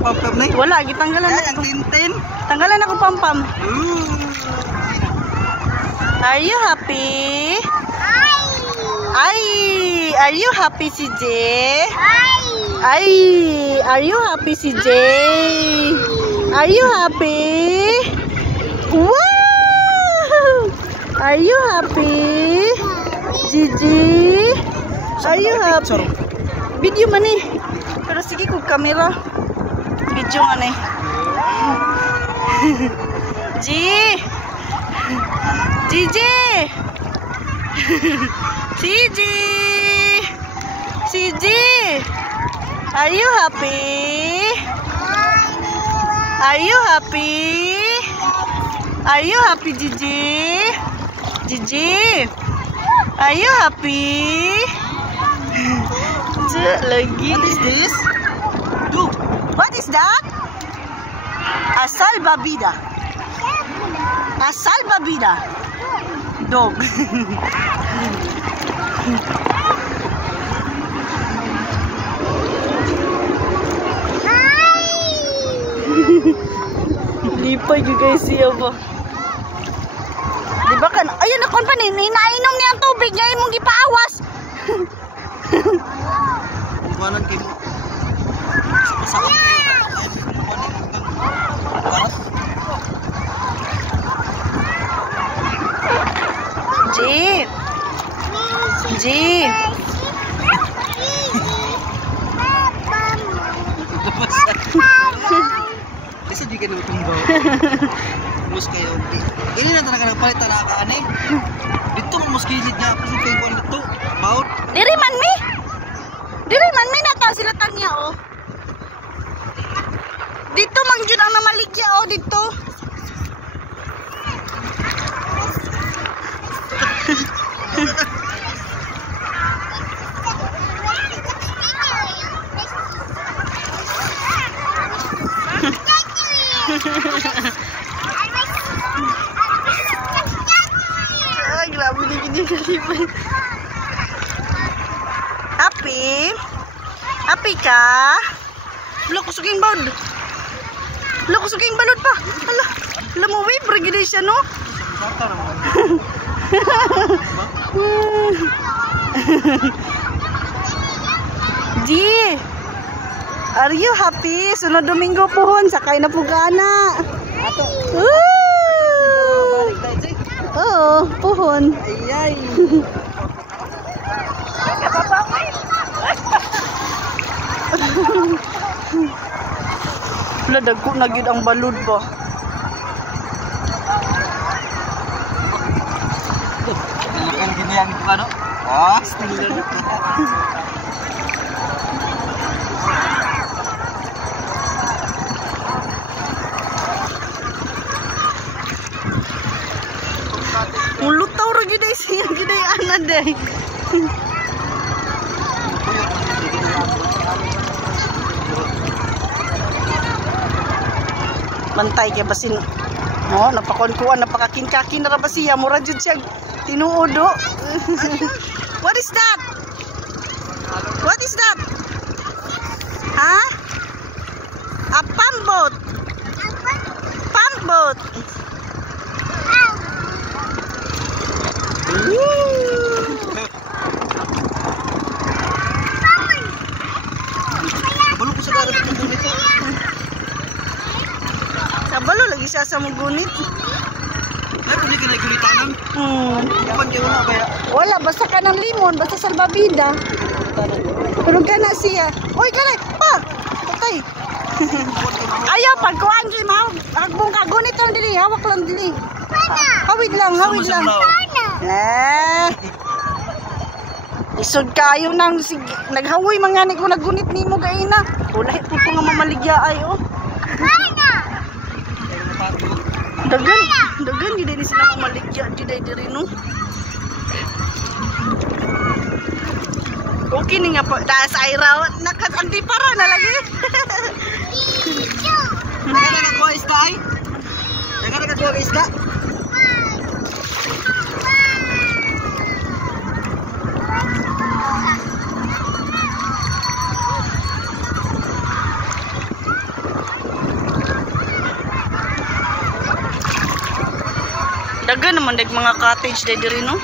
pam-pam na. Wala, gitanggalan Yan, na. ang tintin. Tanggalan ako pam-pam. Are you happy? Ay! Are you happy si Jay? Ay! Are you happy si Jay? Are you happy? Wow! Are you happy? Gigi? Are you happy? Video man eh. Pero sige kung kamera. Video man eh. Gigi! Gigi! Gigi! Are you happy? Are you happy? Are you happy, Gigi? Gigi? Are you happy? Lagi. What is this? Look. What is that? Asal babida. Asal babida. Dog. Lipay yung guys siya ba? Diba kan? Ayun akon pa nainom niya ang tubig niya imong gipaawas. Kumanan kayo. Masakit kayo. G. Kasi di ka naman tumbaw. Mus kayo. Ini na talaga nagpalit na nakakaan eh. Dito man mas kilid niya. Kasi kayo ko dito. Baut. Diri man mi nata sila tanya oh. Dito man jud ang namaligya oh dito. Grabe na gini kalipay. Happy? Happy ka? Wala kusuging balod. Wala kusuging balod pa. Hala mo wave gini siya no? G, are you happy? Sunod Domingo pohon, sakay na po gana. Oo, pohon. Ayay. Wala, dagko na gyud ang balod ba? Kan gini yang itu kan? Oh, still. Mulut tau ra gyud siya gyud ay ana day. Bantay kay basin. No, napakonkuan napakakin-kakin ra ba siya mura jud siya tinuod do. What is that? What is that? Ha? A pambot. Pambot. Kabalo ko sa dara ng gunit. Kabalo lagi siya sa mong gunit. Ay, kung hindi gunitanan. Kapan kayo na kaya? Wala, basta ka ng limon, basta salbabida. Pero gana siya. Uy, gana! Pa! Patay! Ayaw, pagkuhan siya, ma. Agbong ka, gunit lang dili. Hawak lang dili. Hawid lang, hawid lang. Isod kayo nang naghawoy mga ko nagunit ni mo gaina. Wala po ito nga mamaligya ay oh. Dagan di din sila mamaligya di diri no. Okay ni nga po das ayraw nakat anti para na lagi. Dagan na ko isda ay. Dagan na ko isda. Dagan naman dag mga cottage dai diri no.